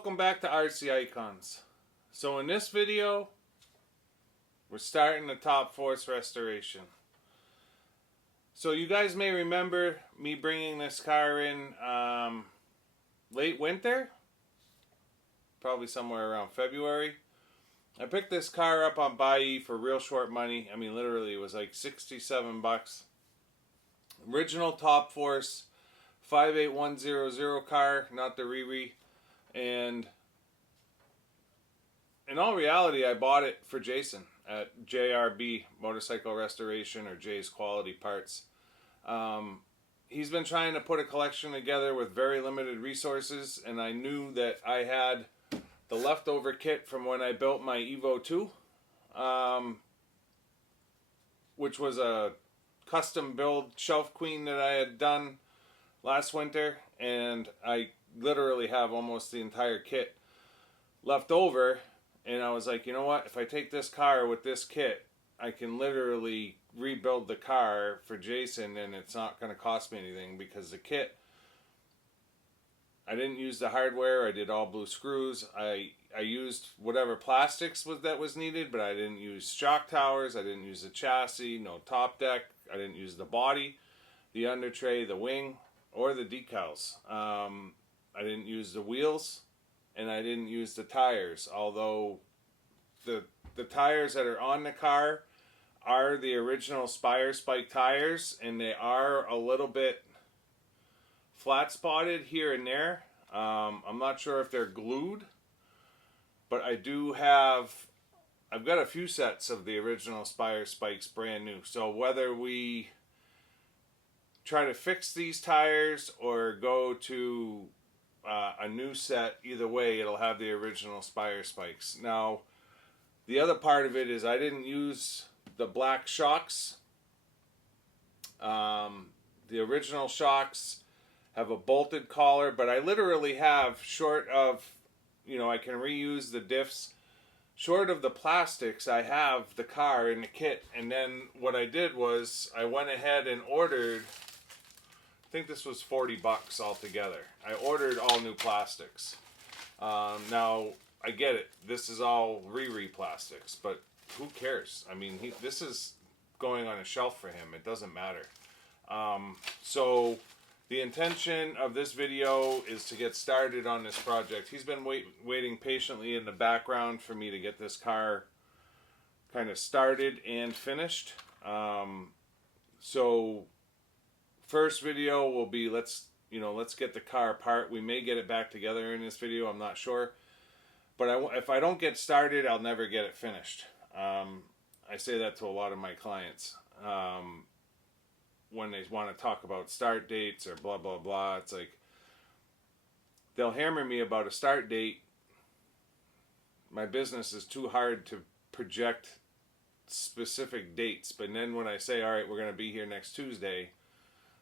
welcome back to RC Icons. So in this video, we're starting the Topforce restoration. So you guys may remember me bringing this car in late winter, probably somewhere around February. I picked this car up on Buy for real short money. I mean, literally, it was like 67 bucks. Original Topforce 58100 car, not the Riri. And in all reality, I bought it for Jason at JRB Motorcycle Restoration, or Jay's Quality Parts. He's been trying to put a collection together with very limited resources, and I knew that I had the leftover kit from when I built my Evo 2, which was a custom build shelf queen that I had done last winter, and I literally have almost the entire kit left over. And I was like, you know what, if I take this car with this kit, I can literally rebuild the car for Jason, and it's not going to cost me anything, because the kit, I didn't use the hardware. I did all blue screws. I used whatever plastics that was needed, but I didn't use shock towers. I didn't use the chassis, no top deck. I didn't use the body, the under tray, the wing, or the decals. I didn't use the wheels, and I didn't use the tires, although the tires that are on the car are the original Spire Spike tires, and they are a little bit flat spotted here and there. I'm not sure if they're glued, but I've got a few sets of the original Spire Spikes brand new. So whether we try to fix these tires or go to a new set, either way it'll have the original Spire Spikes. Now the other part of it is I didn't use the black shocks. The original shocks have a bolted collar, but I literally have, short of, I can reuse the diffs, short of the plastics, I have the car in the kit. And then what I did was I went ahead and ordered, I think this was 40 bucks altogether. I ordered all new plastics. Now, I get it. This is all Riri plastics, but who cares? I mean, this is going on a shelf for him. It doesn't matter. So the intention of this video is to get started on this project. He's been waiting patiently in the background for me to get this car kind of started and finished. So first video will be let's get the car apart. We may get it back together in this video, I'm not sure. But if I don't get started, I'll never get it finished. I say that to a lot of my clients. When they want to talk about start dates or blah, blah, blah, it's like they'll hammer me about a start date. My business is too hard to project specific dates. But then when I say, all right, we're going to be here next Tuesday,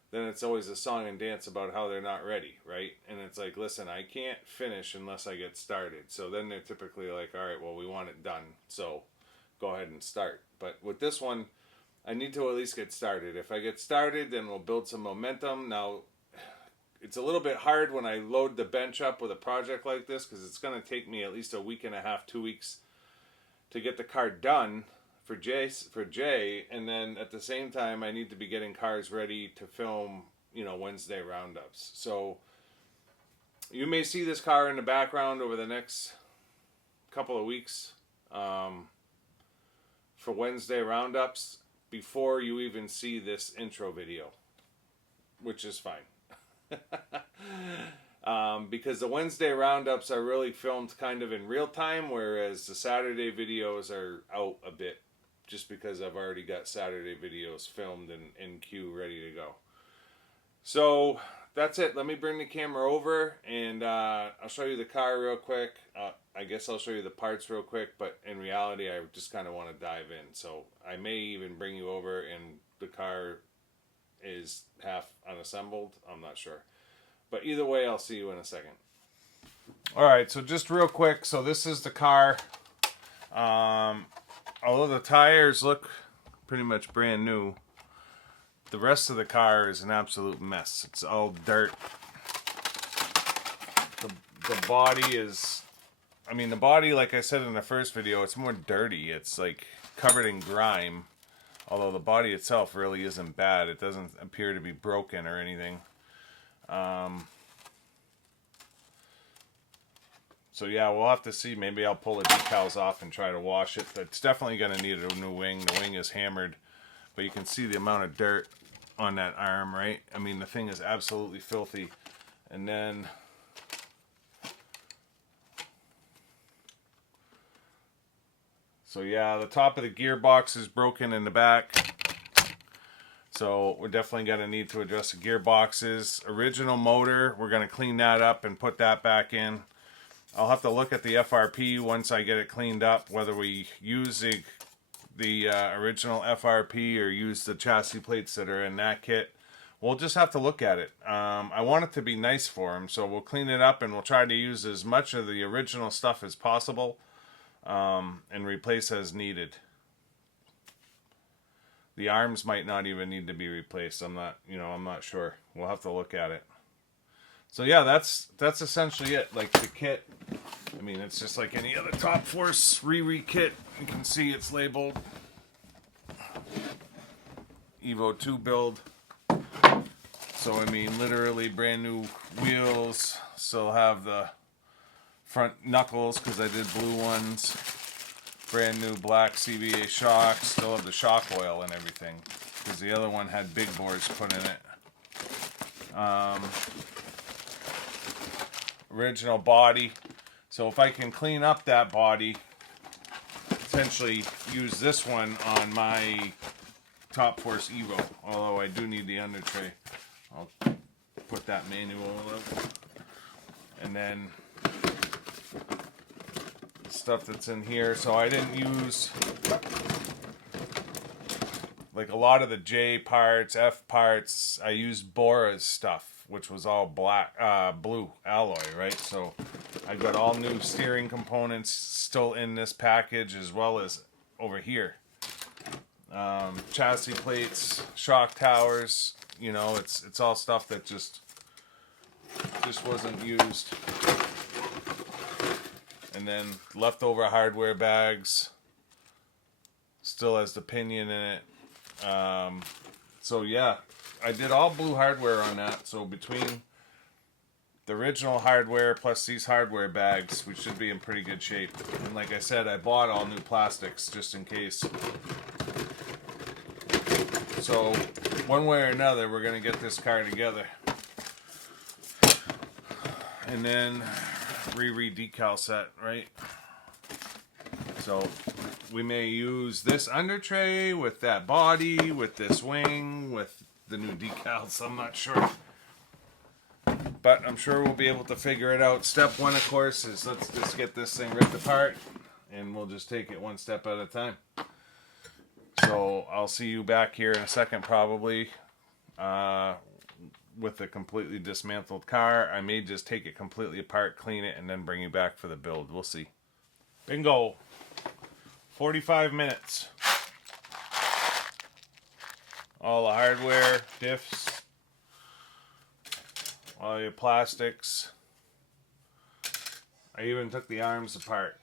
then it's always a song and dance about how they're not ready, right? And it's like, listen, I can't finish unless I get started. So then they're typically like, all right, well, we want it done, so go ahead and start. But with this one, I need to at least get started. If I get started, then we'll build some momentum. Now, it's a little bit hard when I load the bench up with a project like this, because it's going to take me at least a week and a half, 2 weeks to get the car done for Jay, and then at the same time I need to be getting cars ready to film, Wednesday roundups. So you may see this car in the background over the next couple of weeks for Wednesday roundups before you even see this intro video, which is fine. Because the Wednesday roundups are really filmed kind of in real time, whereas the Saturday videos are out a bit, just because I've already got Saturday videos filmed and in queue ready to go. So that's it. Let me bring the camera over, and I'll show you the car real quick. I guess I'll show you the parts real quick, but in reality I just kind of want to dive in. So I may even bring you over and the car is half unassembled. I'm not sure. But either way, I'll see you in a second. Alright, so just real quick. So this is the car. Although the tires look pretty much brand new, the rest of the car is an absolute mess. It's all dirt. the body is, I mean, the body, like I said in the first video, it's more dirty. It's like covered in grime. Although the body itself really isn't bad. It doesn't appear to be broken or anything. So yeah, we'll have to see. Maybe I'll pull the decals off and try to wash it. It's definitely going to need a new wing. The wing is hammered. But you can see the amount of dirt on that arm, right? I mean, the thing is absolutely filthy. And then so yeah, the top of the gearbox is broken in the back. So we're definitely going to need to address the gearboxes. Original motor, we're going to clean that up and put that back in. I'll have to look at the FRP once I get it cleaned up, whether we use the original FRP or use the chassis plates that are in that kit. We'll just have to look at it. I want it to be nice for him, so we'll clean it up and we'll try to use as much of the original stuff as possible and replace as needed. The arms might not even need to be replaced. I'm not sure. We'll have to look at it. So yeah, that's essentially it. Like the kit, I mean, it's just like any other Topforce re kit. You can see it's labeled Evo 2 build. So I mean, literally brand new wheels. Still have the front knuckles because I did blue ones. Brand new black CVA shocks. Still have the shock oil and everything because the other one had big bores put in it. Original body. So if I can clean up that body, potentially use this one on my Topforce Evo. Although I do need the under tray. I'll put that manual up. And then stuff that's in here. So I didn't use like a lot of the J parts, F parts. I used Bora's stuff, which was all black, blue alloy, right? So I've got all new steering components still in this package, as well as over here. Chassis plates, shock towers. You know, it's all stuff that just wasn't used. And then leftover hardware bags. Still has the pinion in it. So yeah, I did all blue hardware on that. So between the original hardware plus these hardware bags, we should be in pretty good shape. And like I said, I bought all new plastics just in case. So one way or another, we're going to get this car together. And then re-decal set, right? So we may use this under tray with that body, with this wing, with the new decals. I'm not sure. But I'm sure we'll be able to figure it out. Step one, of course, is let's just get this thing ripped apart. And we'll just take it one step at a time. So I'll see you back here in a second probably. With a completely dismantled car. I may just take it completely apart, clean it, and then bring you back for the build. We'll see. Bingo. 45 minutes. All the hardware, diffs, all your plastics. I even took the arms apart.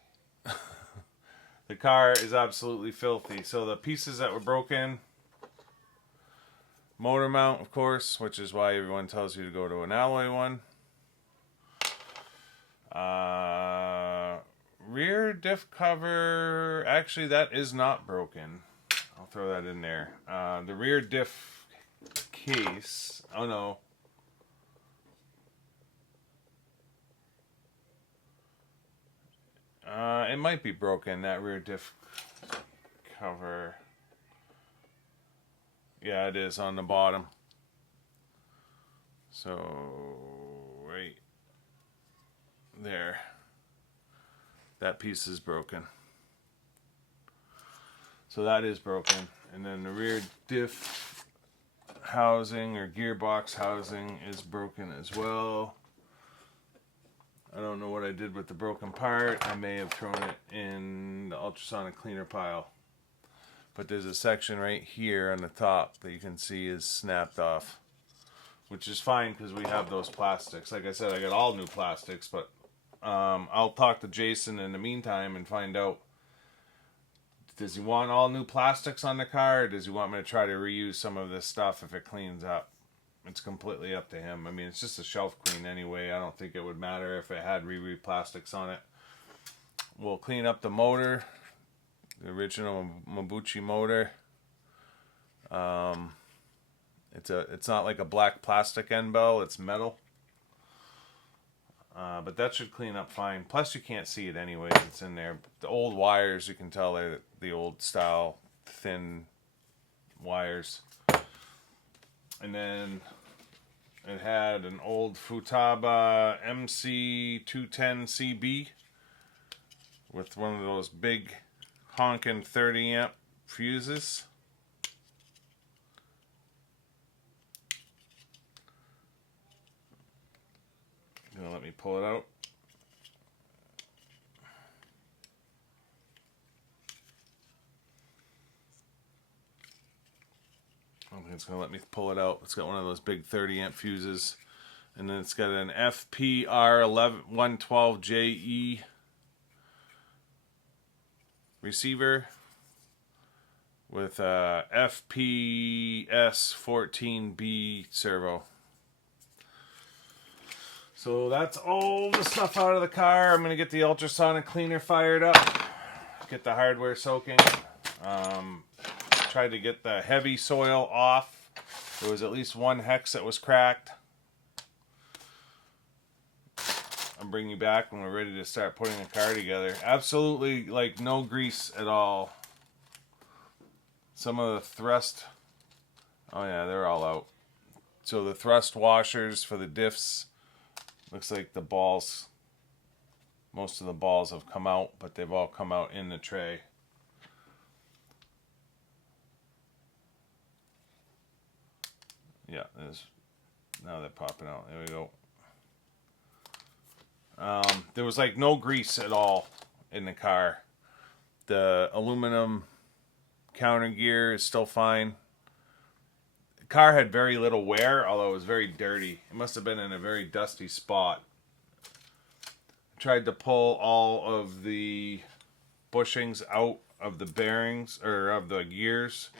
The car is absolutely filthy. So the pieces that were broken, motor mount, of course, which is why everyone tells you to go to an alloy one. Rear diff cover, actually that is not broken. I'll throw that in there. The rear diff case, oh no. It might be broken, that rear diff cover. Yeah, it is on the bottom. So, right there. That piece is broken. So that is broken. And then the rear diff housing or gearbox housing is broken as well. I don't know what I did with the broken part. I may have thrown it in the ultrasonic cleaner pile. But there's a section right here on the top that you can see is snapped off. Which is fine because we have those plastics. Like I said, I got all new plastics, but I'll talk to Jason in the meantime and find out, does he want all new plastics on the car, or does he want me to try to reuse some of this stuff if it cleans up? It's completely up to him. I mean, it's just a shelf clean anyway. I don't think it would matter if it had re plastics on it. We'll clean up the motor, the original Mabuchi motor. It's not like a black plastic end bell, it's metal. But that should clean up fine. Plus, you can't see it anyways. It's in there. The old wires, you can tell they're the old style thin wires. And then it had an old Futaba MC210CB with one of those big honking 30 amp fuses. Gonna let me pull it out. I think it's gonna let me pull it out. It's got one of those big 30 amp fuses, and then it's got an FPR112JE receiver with a FPS14B servo. So that's all the stuff out of the car. I'm going to get the ultrasonic cleaner fired up. Get the hardware soaking. Tried to get the heavy soil off. There was at least one hex that was cracked. I'll bring you back when we're ready to start putting the car together. Absolutely, like, no grease at all. Some of the thrust... Oh yeah, they're all out. So the thrust washers for the diffs... Looks like the balls, most of the balls have come out, but they've all come out in the tray. Yeah, now they're popping out. There we go. There was like no grease at all in the car. The aluminum counter gear is still fine. The car had very little wear, although it was very dirty. It must have been in a very dusty spot. I tried to pull all of the bushings out of the bearings, or of the gears.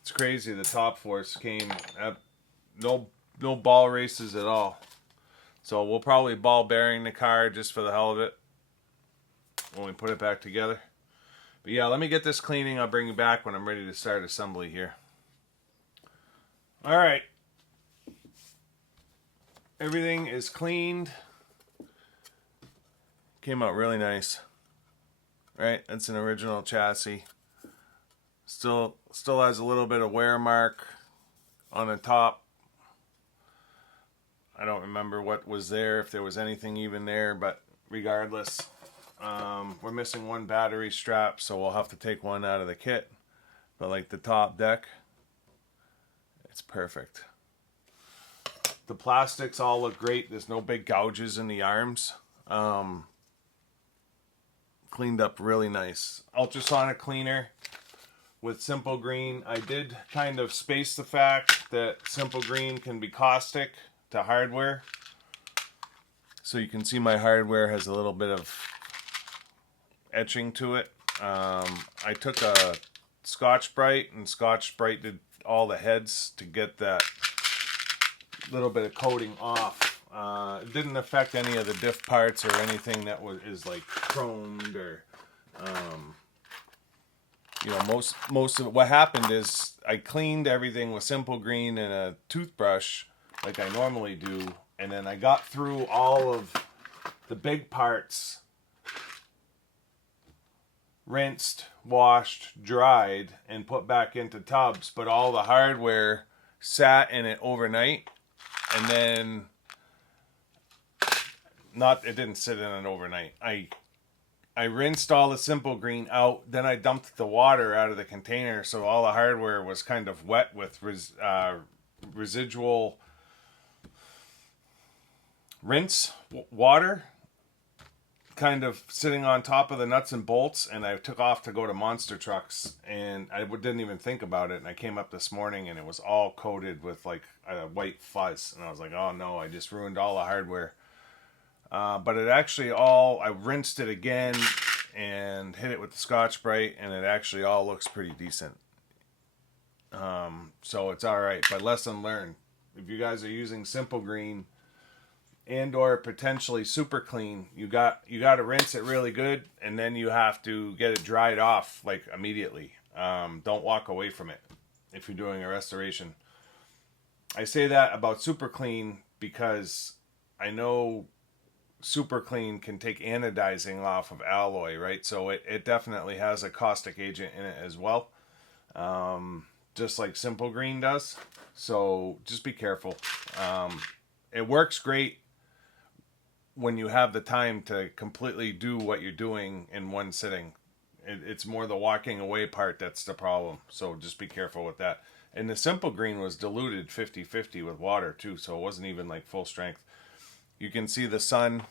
It's crazy, the Topforce came at no ball races at all. So we'll probably ball bearing the car just for the hell of it when we put it back together. But yeah, let me get this cleaning. I'll bring you back when I'm ready to start assembly here. Alright. Everything is cleaned. Came out really nice. Right? That's an original chassis. Still has a little bit of wear mark on the top. I don't remember what was there, if there was anything even there, but regardless... we're missing one battery strap, so we'll have to take one out of the kit. But like the top deck, it's perfect. The plastics all look great. There's no big gouges in the arms. Cleaned up really nice. Ultrasonic cleaner with Simple Green. I did kind of space the fact that Simple Green can be caustic to hardware. So you can see my hardware has a little bit of etching to it. I took a Scotch-Brite and Scotch-Brite all the heads to get that little bit of coating off. It didn't affect any of the diff parts or anything that is like chromed or you know, most of what happened is I cleaned everything with Simple Green and a toothbrush like I normally do, and then I got through all of the big parts, rinsed, washed, dried, and put back into tubs, but all the hardware sat in it overnight, and then it didn't sit in it overnight. I rinsed all the Simple Green out, then I dumped the water out of the container, so all the hardware was kind of wet with residual rinse water kind of sitting on top of the nuts and bolts, and I took off to go to Monster Trucks, and I didn't even think about it, and I came up this morning and it was all coated with like a white fuzz, and I was like, oh no, I just ruined all the hardware. But it actually all, I rinsed it again and hit it with the Scotch-Brite, and it actually all looks pretty decent. So it's all right, but lesson learned. If you guys are using Simple Green and or potentially Super Clean, you got to rinse it really good, and then you have to get it dried off like immediately. Don't walk away from it if you're doing a restoration. I say that about Super Clean because I know Super Clean can take anodizing off of alloy, right? So it definitely has a caustic agent in it as well. Just like Simple Green does. So just be careful. It works great when you have the time to completely do what you're doing in one sitting. It's more the walking away part that's the problem. So just be careful with that. And the Simple Green was diluted 50-50 with water too, so it wasn't even like full strength. You can see the sun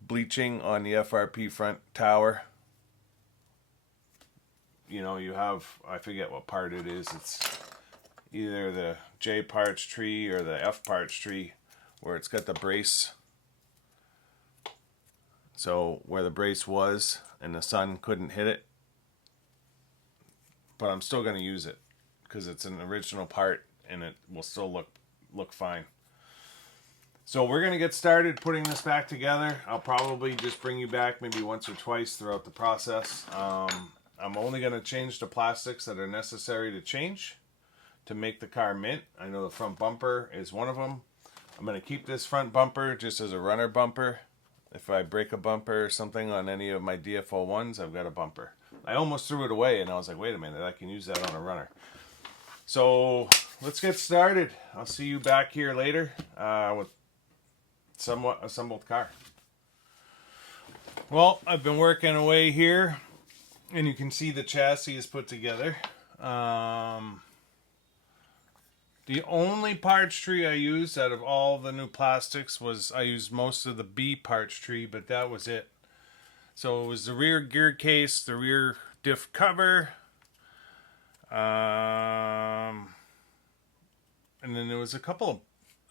bleaching on the FRP front tower. You know, you have, I forget what part it is. It's either the J parts tree or the F parts tree where it's got the brace. So where the brace was and the sun couldn't hit it. But I'm still going to use it because it's an original part and it will still look fine. So we're going to get started putting this back together. I'll probably just bring you back maybe once or twice throughout the process. I'm only going to change the plastics that are necessary to change to make the car mint. I know the front bumper is one of them. I'm going to keep this front bumper just as a runner bumper. If I break a bumper or something on any of my DFO1s, I've got a bumper. I almost threw it away and I was like, wait a minute, I can use that on a runner. So let's get started. I'll see you back here later with somewhat assembled car. Well, I've been working away here. And you can see the chassis is put together. The only parts tree I used out of all the new plastics was I used most of the B parts tree, but that was it. So it was the rear gear case, the rear diff cover, and then there was a couple of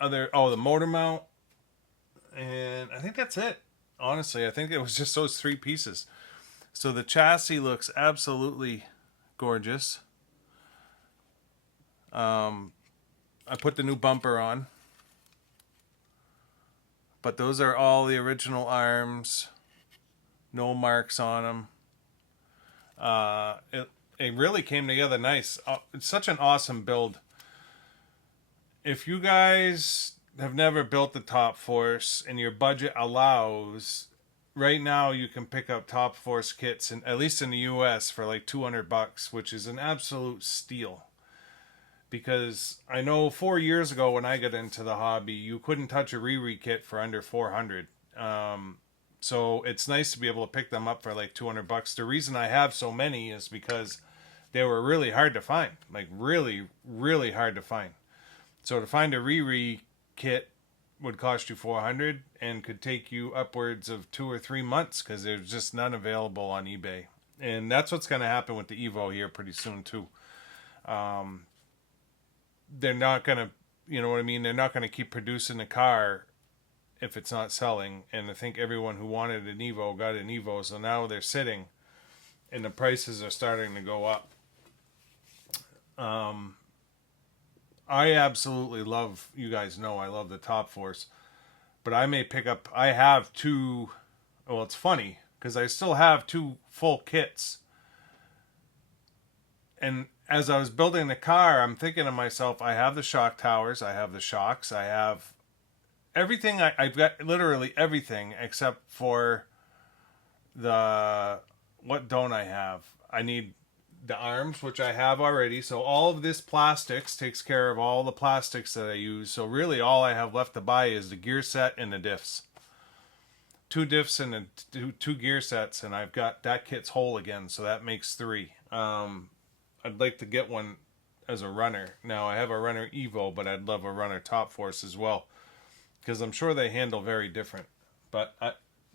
other, the motor mount, and I think that's it. Honestly, I think it was just those three pieces. So the chassis looks absolutely gorgeous. I put the new bumper on. But those are all the original arms. No marks on them. It really came together nice. It's such an awesome build. If you guys have never built the Topforce and your budget allows, right now you can pick up Topforce kits, at least in the US, for like $200, which is an absolute steal. Because I know 4 years ago when I got into the hobby, you couldn't touch a re kit for under $400. So it's nice to be able to pick them up for like $200. The reason I have so many is because they were really hard to find. Like really, really hard to find. So to find a re kit would cost you $400 and could take you upwards of 2 or 3 months because there's just none available on eBay. And that's what's going to happen with the Evo here pretty soon too. They're not going to, you know what I mean? They're not going to keep producing the car if it's not selling. And I think everyone who wanted an Evo got an Evo. So now they're sitting and the prices are starting to go up. I absolutely love, you guys know I love the Topforce, but I may pick up, I have two, well, it's funny because I still have 2 full kits. And as I was building the car, I'm thinking to myself, I have the shock towers, I have the shocks, I have everything. I've got literally everything except for what don't I have? I need the arms, which I have already. So all of this plastics takes care of all the plastics that I use. So really all I have left to buy is the gear set and the diffs. 2 diffs and two gear sets, and I've got that kit's whole again, so that makes 3. I'd like to get one as a runner. Now I have a runner Evo, but I'd love a runner Topforce as well, because I'm sure they handle very different. But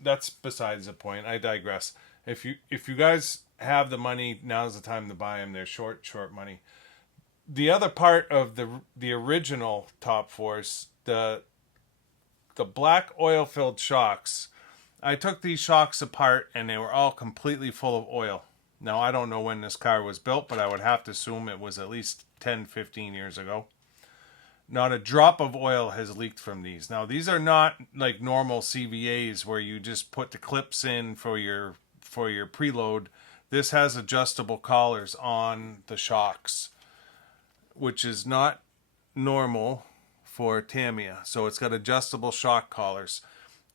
that's besides the point. I digress. If you guys have the money, now's the time to buy them. They're short money. The other part of the original Topforce, the the black oil-filled shocks. I took these shocks apart and they were all completely full of oil. Now, I don't know when this car was built, but I would have to assume it was at least 10, 15 years ago. Not a drop of oil has leaked from these. Now, these are not like normal CVAs where you just put the clips in for your preload. This has adjustable collars on the shocks, which is not normal for Tamiya. So it's got adjustable shock collars.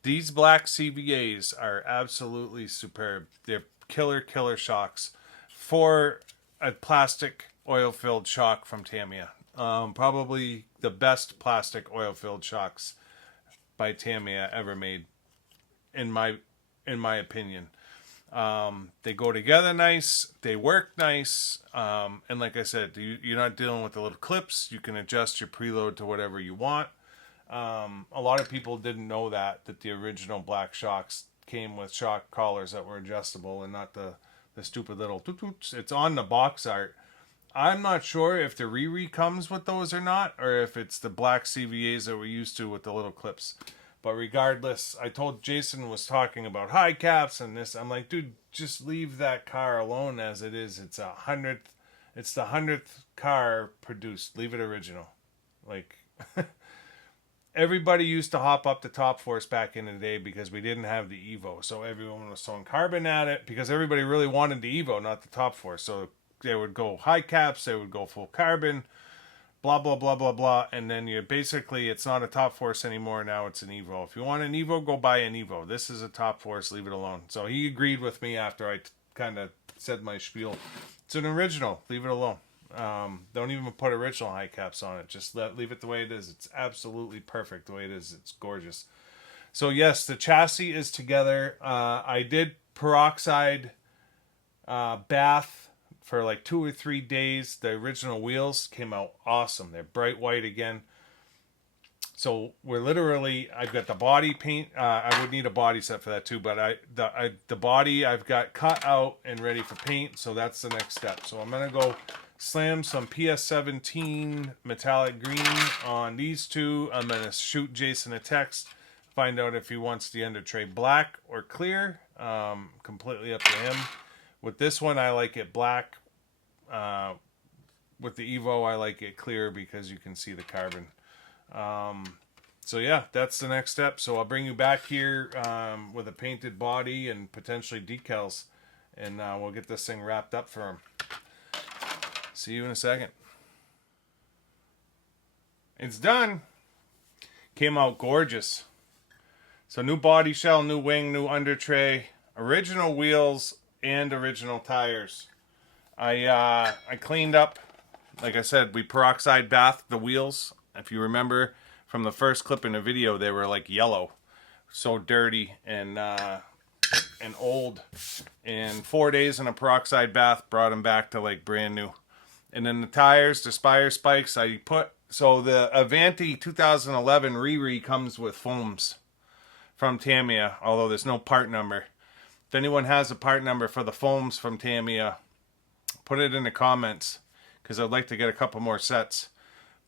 These black CVAs are absolutely superb. They're killer shocks for a plastic oil-filled shock from Tamiya. Probably the best plastic oil-filled shocks by Tamiya ever made, in my opinion. They go together nice. They work nice. And like I said, you're not dealing with the little clips. You can adjust your preload to whatever you want. A lot of people didn't know that the original black shocks came with shock collars that were adjustable and not the stupid little toot-toots. It's on the box art. I'm not sure if the Riri comes with those or not, or if it's the black CVAs that we're used to with the little clips. But regardless, I told Jason was talking about high caps and this. I'm like, dude, just leave that car alone as it is. It's the 100th car produced. Leave it original. Like, everybody used to hop up to Topforce back in the day because we didn't have the Evo. So everyone was throwing carbon at it because everybody really wanted the Evo, not the Topforce. So they would go high caps, they would go full carbon, blah, blah, blah, blah, blah. And then you basically, it's not a Topforce anymore. Now it's an Evo. If you want an Evo, go buy an Evo. This is a Topforce. Leave it alone. So he agreed with me after I kind of said my spiel. It's an original. Leave it alone. Don't even put original high caps on it. Just leave it the way it is. It's absolutely perfect the way it is. It's gorgeous. So yes, the chassis is together. I did peroxide bath for like 2 or 3 days. The original wheels came out awesome. They're bright white again. So we're literally, I've got the body paint. I would need a body set for that too, but the body I've got cut out and ready for paint. So that's the next step. So I'm gonna go slam some PS17 metallic green on these two. I'm gonna shoot Jason a text, find out if he wants the under tray black or clear. Completely up to him. With this one, I like it black. With the Evo, I like it clear because you can see the carbon. So yeah, that's the next step. So I'll bring you back here with a painted body and potentially decals, and we'll get this thing wrapped up for him. See you in a second. It's done. Came out gorgeous. So new body shell, new wing, new under tray, original wheels, and original tires. I cleaned up, like I said, we peroxide bathed the wheels. If you remember from the first clip in the video, they were like yellow, so dirty and old. And 4 days in a peroxide bath brought them back to like brand new. And then the tires, the Spire spikes, I put, so the Avanti 2011 Riri comes with foams from Tamiya, although there's no part number. If anyone has a part number for the foams from Tamiya, put it in the comments, because I'd like to get a couple more sets.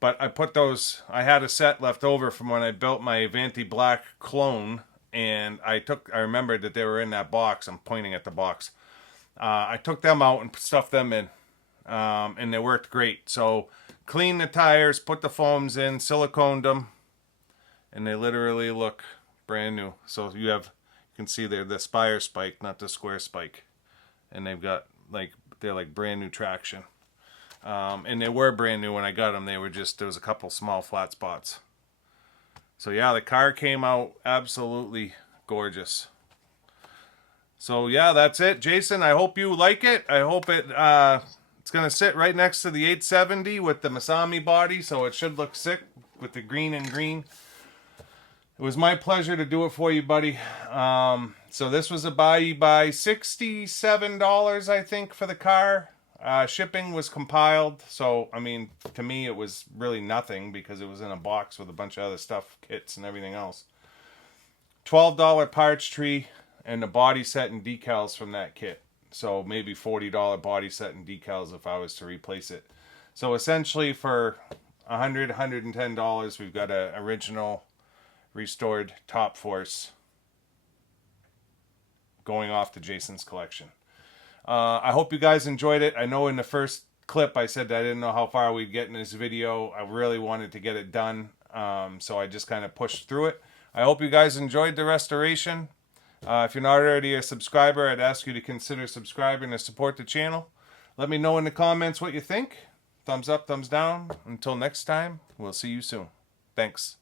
But I put those, I had a set left over from when I built my Avanti Black clone, and I remembered that they were in that box. I'm pointing at the box. I took them out and stuffed them in, and they worked great. So cleaned the tires, put the foams in, siliconed them, and they literally look brand new. So you can see they're the Spire spike, not the square spike. And they've got they're like brand new traction. And they were brand new when I got them. They were just, there was a couple small flat spots. So yeah, the car came out absolutely gorgeous. So yeah, that's it. Jason, I hope you like it. I hope it's going to sit right next to the 870 with the Masami body, so it should look sick with the green and green. It was my pleasure to do it for you, buddy. So this was a buy $67, I think, for the car. Shipping was compiled, so I mean, to me it was really nothing because it was in a box with a bunch of other stuff, kits and everything else. $12 parts tree and the body set and decals from that kit. So maybe $40 body set and decals if I was to replace it. So essentially for $110, we've got an original restored Topforce going off to Jason's collection. I hope you guys enjoyed it. I know in the first clip I said that I didn't know how far we'd get in this video. I really wanted to get it done, so I just kind of pushed through it. I hope you guys enjoyed the restoration. If you're not already a subscriber, I'd ask you to consider subscribing to support the channel. Let me know in the comments what you think. Thumbs up, thumbs down. Until next time, we'll see you soon. Thanks.